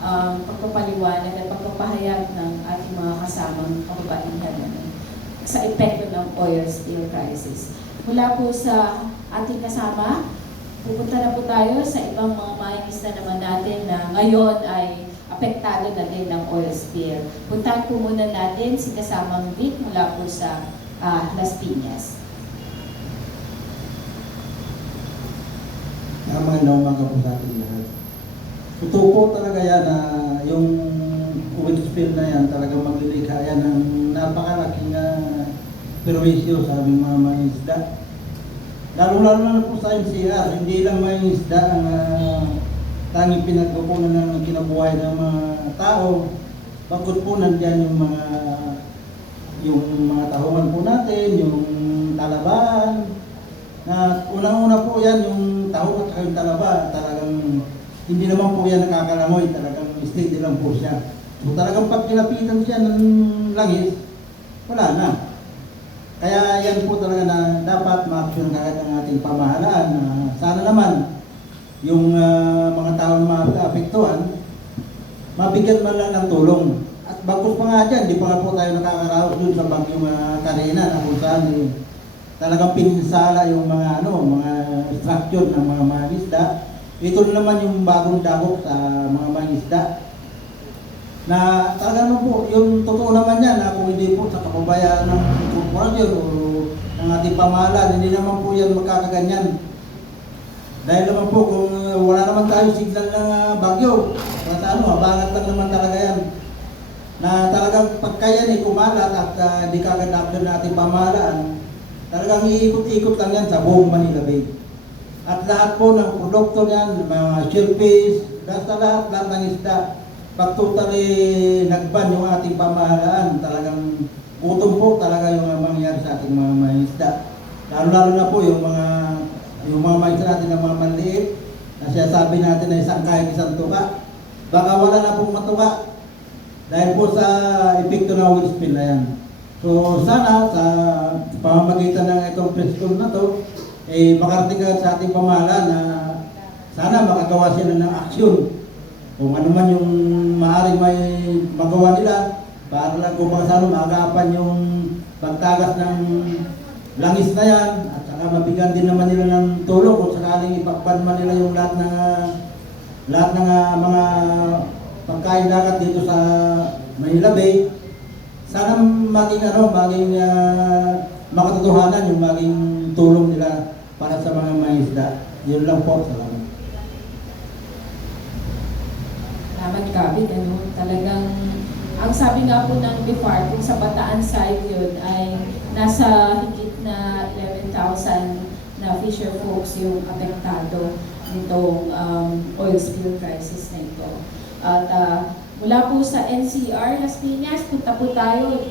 pagpapaliwanag at pagpapahayag ng ating mga kasamang kababaihan sa epekto ng oil spill crisis. Mula po sa ating kasama, pupunta na po tayo sa ibang mga mangingisda naman natin na ngayon ay apektado na din ng oil spill. Puntahan po muna natin si kasamang Vic mula po sa Las Piñas. Magandang umaga po sa ating lahat. Totoo po talaga yan na yung oil spill na yan talagang maglilikha yan ng napakalaking perwisyo sa aming mga mangingisda. Lalo-lalo na po sa NCR, hindi lang mangingisda ang tanging pinagkukunan ng kinabuhay ng mga tao. Bakit po nandiyan yung mga tahungan po natin, yung talabaan. Na unang-una po yan, yung tahong at yung talaba, talagang hindi naman po yan nakakalamoy, talagang steady lang po siya. So talagang pag kinapitan siya ng langis, wala na. Kaya yan po talaga na dapat ma-action kagad ng ating pamahalaan. Sana naman yung mga taong maapektuhan, mabigyan man lang ng tulong. At bagkus pa nga dyan, di pa nga po tayo nakakaraos dun sa bagyong Karina na kung saan talagang pininsala yung mga mga structure ng mga mangisda. Ito naman yung bagong dagok sa mga mangisda. Na talaga naman po, yung totoo naman yan na kung hindi po sa kapabayaan ng korporasyon o ng ating pamahalaan, hindi naman po yan magkakaganyan. Dahil naman po kung wala naman tayo signal ng bagyo, abangat lang naman talaga yan. Na talagang pagka yan kumalat at di kagad action ng ating pamahalaan, talagang iikot-ikot lang yan sa buong Manila Bay. At lahat po ng produkto niyan, mga shellfish, basta lahat ng isda, pag totally nagban yung ating pamahalaan, talagang gutom po talaga yung mangyayari sa ating mga isda. Lalo-lalo na po yung mga isda natin na mga maliit, na sabi natin na isang kahit isang tuka, baka wala na pong matuka dahil po sa epekto ng oil spill na yan. So sana sa pamamagitan ng itong press call na to, makarating sa ating pamahalaan na sana makagawa sila ng aksyon. Kung ano man yung maaaring may magawa nila, para lang kung maagapan yung pagtagas ng langis na yan, at saka mabigyan din naman nila ng tulong kung sakaling ipakban man nila yung lahat ng mga pagkain dagat dito sa Manila Bay. Sana maging makatotohanan yung maging tulong nila para sa mga mangisda. Yun lang po. Salamat. Salamat, Kabit. Talagang, ang sabi nga po ng BIFAR, kung sa Bataan side yun, ay nasa higit na 11,000 na fisher folks yung apektado nitong oil spill crisis na ito. At mula po sa NCR, Las Piñas, punta po tayo